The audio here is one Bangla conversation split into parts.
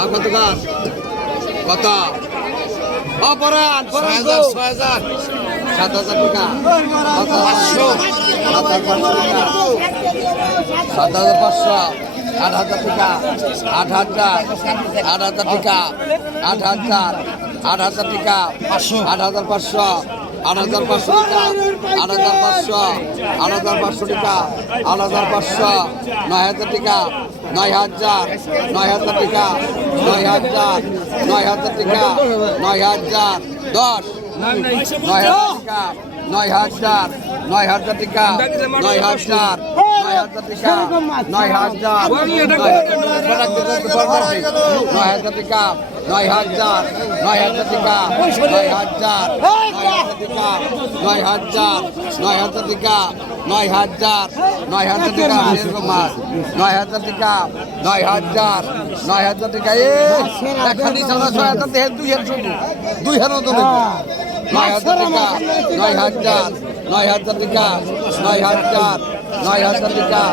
আর কত গাছ কত? অপরাণ ছয় হাজার সাত হাজার টাকা। পাঁচশো। সাত হাজার টাকা। সাত হাজার পাঁচশো। আট হাজার টাকা। আট হাজার। আট হাজার টাকা। আট হাজার। আট হাজার টাকা। পাঁচশো। আট হাজার পাঁচশো। আট হাজার পাঁচশো টাকা, আট হাজার পাঁচশো, আট হাজার পাঁচশো টাকা, আট হাজার পাঁচশো, নয় হাজার টাকা, নয় হাজার নয় হাজার টাকা, নয় হাজার নয় হাজার টাকা, নয় হাজার, দশ, নয় হাজার টাকা, নয় হাজার নয় হাজার টাকা, নয় হাজার নয় হাজার টাকা, নয় হাজার নয় হাজার টাকা নয় হাজার নয় হাজার টাকা নয় হাজার নয় হাজার নয় হাজার টাকা নয় হাজার নয় হাজার টাকা এরকম মাছ নয় হাজার টাকা নয় হাজার নয় হাজার টাকা এ খালি সাড়ে ছয় হাজার দেখে দুই হাজার শুধু। দুই হাজার তো দেখো নয় হাজার টাকা নয় হাজার নয় হাজার টাকা নয় হাজার নয় হাজার টাকা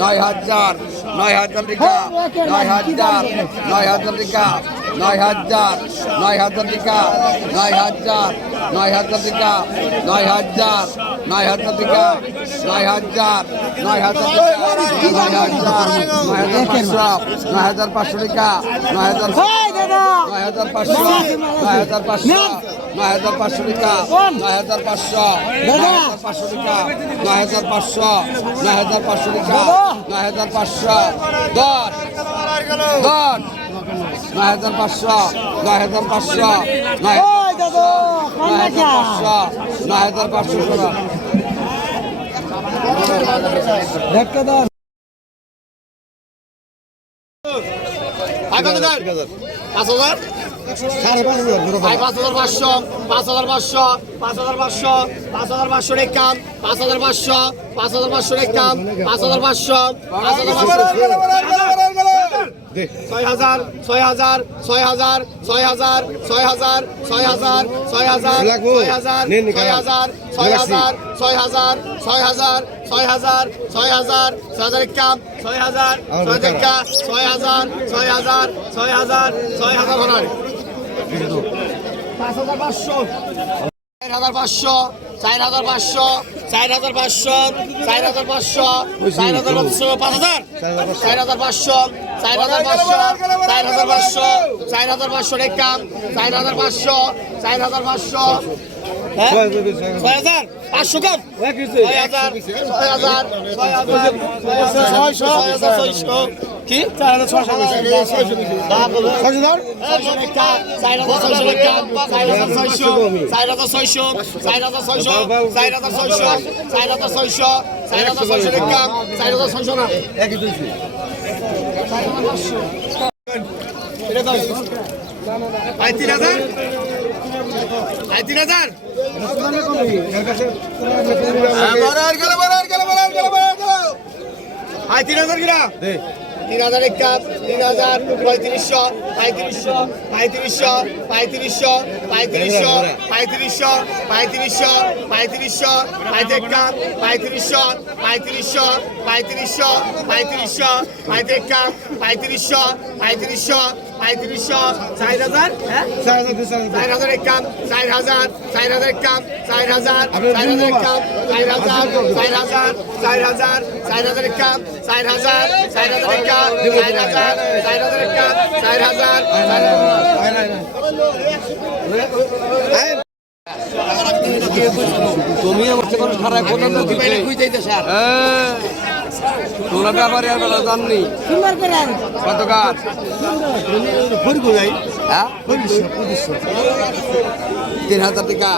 নয় হাজার নয় হাজার টাকা নয় হাজার নয় হাজার টাকা নয় হাজার নয় হাজার টাকা নয় হাজার নয় হাজার টাকা নয় হাজার নয় হাজার টাকা নয় হাজার নয় হাজার নয় হাজার নয় হাজার পাঁচশো নয় হাজার পাঁচশো টাকা নয় হাজার নয় হাজার পাঁচশো নয় হাজার পাঁচশো নয় হাজার পাঁচশো টাকা নয় হাজার পাঁচশো নয় হাজার পাঁচশো টাকা নয় হাজার পাঁচশো নয় হাজার পাঁচশো টাকা নয় হাজার পাঁচশো দশ দশ নয় হাজার পাঁচশো নয় হাজার পাঁচশো নয় হাজার পাঁচশো নয় হাজার পাঁচশো টাকা পাঁচ হাজার পাঁচ হাজার পাঁচ হাজার পাঁচশো পাঁচ হাজার পাঁচশো পাঁচ হাজার পাঁচশো পাঁচ হাজার পাঁচশো রেখাম পাঁচ হাজার পাঁচশো পাঁচ হাজার পাঁচশো রেখাম পাঁচ হাজার পাঁচশো পাঁচ হাজার পাঁচশো ছয় হাজার ছয় হাজার ছয় হাজার ছয় হাজার ছয় হাজার ছয় হাজার ছয় হাজার ছয় হাজার ছয় হাজার ছয় হাজার ছয় হাজার ছয় হাজার ছয় হাজার ছয় হাজার ছয় হাজার একাম ছয় হাজার ছয় হাজার ছয় হাজার ছয় হাজার ছয় হাজার ছয় হাজার পাঁচ হাজার পাঁচশো চার হাজার পাঁচশো চার হাজার পাঁচশো চার হাজার পাঁচশো, চার হাজার পাঁচশো, চার হাজার পাঁচশো পাঁচ হাজার চার হাজার পাঁচশো, চার হাজার পাঁচশো, চার হাজার পাঁচশো, চার হাজার পাঁচশো রেখাম চার হাজার পাঁচশো, চার হাজার পাঁচশো? ছয় হাজার পাঁচশো কম ছয় হাজার ছয় হাজার ছয় হাজার ছয়শো ছয় হাজার ছয়শো কি চার হাজার ছশো তিন হাজার তিন হাজার আই তিন হাজার কিনা তিন হাজার একা তিন হাজার পঁয়ত্রিশশো পঁয়ত্রিশশো পঁয়ত্রিশশো পঁয়ত্রিশশো পঁয়ত্রিশশো পঁয়ত্রিশশো পঁয়ত্রিশশো পঁয়ত্রিশশো পঁয়ত্রিকা পঁয়ত্রিশশো পঁয়ত্রিশশো পঁয়ত্রিশশো পঁয়ত্রিশশো পঁয়ত্রিকা পঁয়ত্রিশশো পঁয়ত্রিশশো পঁয়ত্রিশশো চার হাজার হ্যাঁ? চার হাজার একাম চার হাজার চার হাজার একাম চার হাজার চার হাজার একাম চার হাজার চার হাজার চার হাজার চার হাজার একাম চার হাজার চার হাজার একাম চার হাজার চার হাজার একাম চার হাজার চার তুমি আমার খারাপ কথা তো দিবে। হ্যাঁ। তোমরা ব্যাপারে আর বেলা জাননি কত গাছ তিন হাজার টাকা।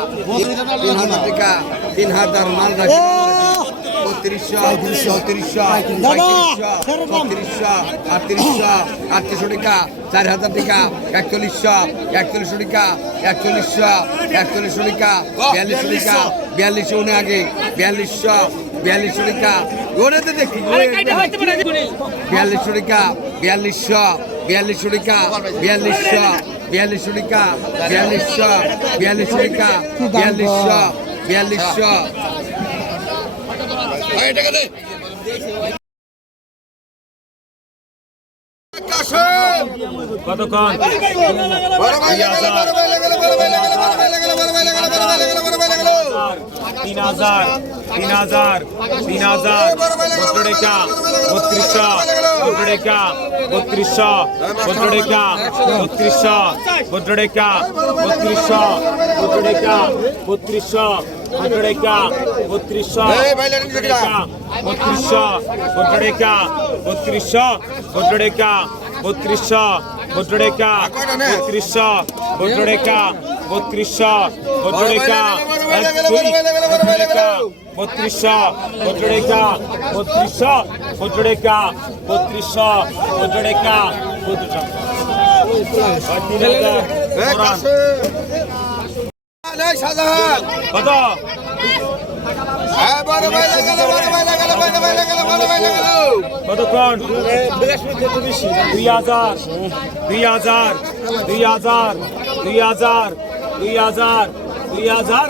তিন হাজার টাকা। তিন হাজার মাল রাখি। বত্রিশশো চৌত্রিশশো পঁয়ত্রিশশো আটত্রিশশো আটত্রিশশো টাকা। চার হাজার টাকা। একচল্লিশশো একচল্লিশশো টাকা। একচল্লিশশো একচল্লিশশো টাকা। বিয়াল্লিশশো টাকা। বিয়াল্লিশশো উনি আগে। বিয়াল্লিশশো বিয়াল্লিশশো টাকা ওরাতে দেখি বিয়াল্লিশশো টাকা বিয়াল্লিশশো বিয়াল্লিশশো টাকা বিয়াল্লিশশো বিয়াল্লিশশো টাকা বিয়াল্লিশশো বিয়াল্লিশশো টাকা বিয়াল্লিশশো বিয়াল্লিশশো কতক্ষণ তিন তিন হাজার তিন হাজার বত্র রেখা বত্রিশশো বত্র রেখা বত্রিশশো বত্র রেখা বত্রিশশো বত্র রেখা বত্রিশশো বত্র রেখা বত্রিশশো বত্র রেখা বত্রিশশো বত্রিশশো বত্র রেখা বত্রিশশো বত্র রেখা বত্রিশশো বত্র রেখা বত্রিশশো বত্র রেখা বত্রিশা বদ্রেকা বত্রিশা বদ্রেকা বত্রিশা বদ্রেকা বত্রিশা বদ্রেকা বদ্রিশা শাহজাহান কত? কতক্ষণ দুই হাজার দুই হাজার দুই হাজার দুই হাজার দুই হাজার দুই হাজার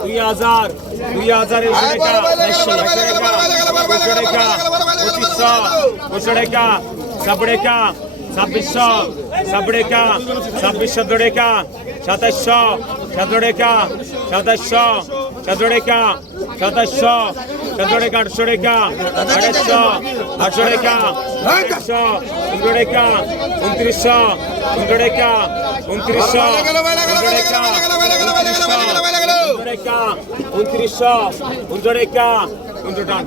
দুই হাজার দুই হাজার একশো টাকা একশো টাকা একশো টাকা পঁচিশশো দুশো টাকা সব টাকা ছাব্বিশশো সব টাকা ছাব্বিশশো দু টাকা সাতাশশো সাত টাকা সাতাশশো সাত টাকা সাতাশশো সাত টাকা আটশো টাকা আড়াইশো আটশো টাকা টাকা উনত্রিশশো টাকা উনত্রিশশো উনত্রিশশো উনজোড়েকা উনজোটান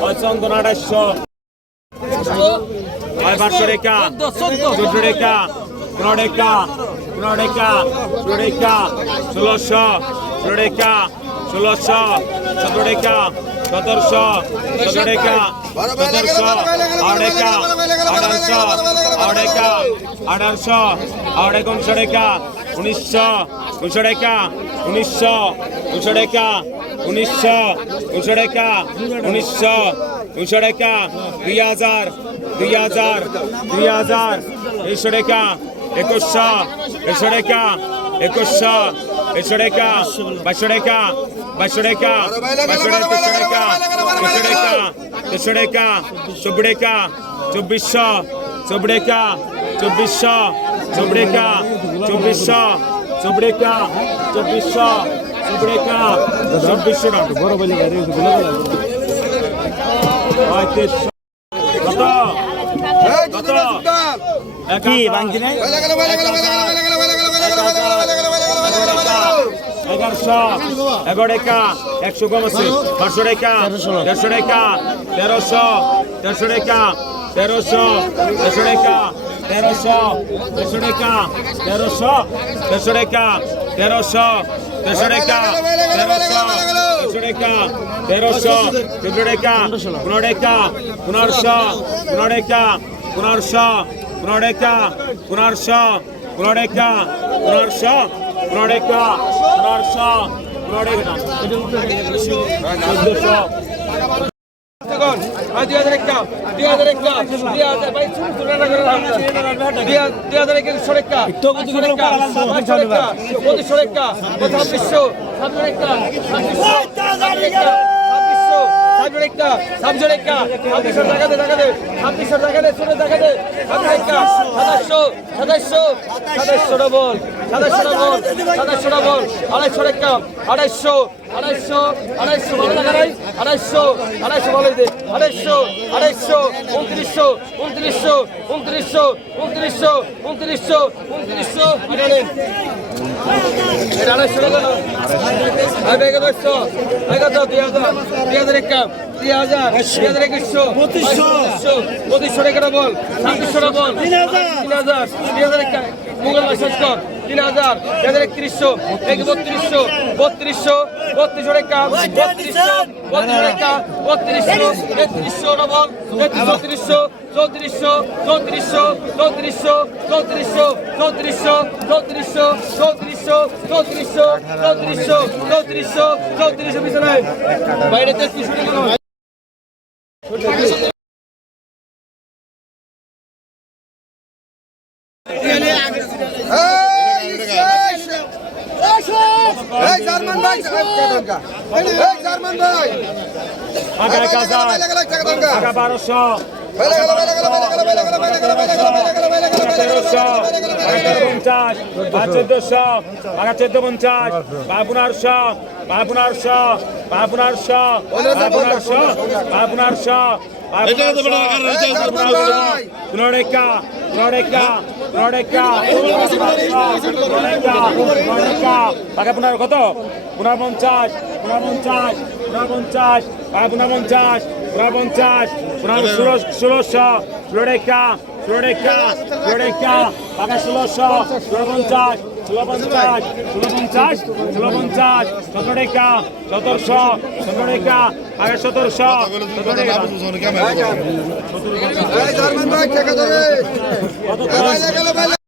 পঞ্চান্ন আঠাশশো ছয় পাঁচশো রেখা চোদ্দ রেখা পনেরো রেখা পনেরো রেখা ষোলো রেখা ষোলোশো ষোলো রেখা ষোলোশো সতেরো রেখা টাকা উনিশশো টাকা উনিশশো উনিশশো টাকা উনিশশো উনিশশো টাকা উনিশশো উনিশশো টাকা উনিশশো উনিশশো টাকা দুই হাজার দুই হাজার দুই হাজার একশো টাকা একুশশো একশো টাকা একুশশো একশো টাকা বাইশশো টাকা বাইশশো টাকা বাইশশো টাকা তেরোশো টাকা তেরোশো টাকা চব্বিশ টাকা চব্বিশশো, চব্বিশ টাকা চব্বিশশো চবড়েকা চব্বিশশো চবড়েকা চব্বিশশো চবড়েকা চব্বিশশো টাকা বড় বলে পঁয়ত্রিশশো কত কত কি, বাঙ্কি নেই? এগারোশো এগারো টাকা একশো কম আছে পাঁচশো টাকা দেড়শো টাকা তেরোশো দেড়শো টাকা তেরোশো দেড়শো টাকা তেরোশো দেড়শো টাকা তেরোশো দেড়শো টাকা তেরোশো দেড়শো টাকা তেরোশো দেড়শো টাকা তেরোশো চোদ্দ টাকা পনেরো টাকা পনেরোশো পনেরো টাকা পনেরোশো পনেরো টাকা পনেরোশো পনেরো টাকা পনেরোশো পনেরো টাকা পনেরোশো পনেরো টাকা চোদ্দশো দুই হাজার একটা দুই হাজার একটা দুই হাজার ভাই দুই হাজার একশো টাকা পাঁচশো টাকা পাঁচশো টাকা পঁচিশশো টাকা ছাব্বিশশো ছাব্বিশ টাকা ছাব্বিশশো ছাব্বিশশো ছাব্বিশ টাকা ছাব্বিশ টাকা ছাব্বিশশো টাকা দে টাকা দে ছাব্বিশশো টাকা দে ষোলো টাকা দে ছাব্বিশ টাকা সাতাশশো সাতাশশো সাতাশশো ডবল সাতাশশো ডবল সাতাশশো ডবল আড়াইশো টাকা আড়াইশো আড়াইশো আড়াইশো ভালো টাকা নাই আড়াইশো আড়াইশো ভালো দে। আড়াইশো আড়াইশো উনত্রিশশো উনত্রিশশো উনত্রিশশো উনত্রিশশো উনত্রিশশো উনত্রিশশো। আড়াইশো টাকা না আর বেগে দশশো এগারো দুই হাজার। দুই হাজার একটা। দুই হাজার। দুই হাজার একুশশো। পঁচিশশো। পঁচিশশো। টাকা বল ছাব্বিশশো টাকা বল তিন হাজার। তিন হাজার। তিন হাজার একটা। মোগল শেষ কর। তিন হাজার তিন হাজার একত্রিশশো এক বত্রিশশো বত্রিশশো বত্রিশশো টাকা বত্রিশশো বত্রিশ টাকা বত্রিশশো তেত্রিশশো ডবল তেত্রিশশো চৌত্রিশশো চৌত্রিশশো চৌত্রিশশো চৌত্রিশশো চৌত্রিশশো চৌত্রিশশো চৌত্রিশশো চৌত্রিশশো চৌত্রিশশো চৌত্রিশশো চৌত্রিশশো পিছনে বাইরে টাকা নয়। এই জার্মান ভাই এই জার্মান ভাই আগা গাজা আগা 1200 বাবুনারশো বাবুনারশো বাবুনারশো বাবুনারশো বাবুনারশো বাবুনারশো পাকা পুনর কত পুনর পঞ্চাশ পঞ্চাশ পঞ্চাশ পঞ্চাশ পঞ্চাশ ষোলো ষোলোশো পুনরেকা পুনরেকা পুনরেকা পাকা ষোলোশো পঞ্চাশ ষোলো পঞ্চাশ ষোলো পঞ্চাশ ষোলো পঞ্চাশ সতেরো রেখা সতেরোশো। সতেরো রেখা আগে সতেরোশো। সতেরো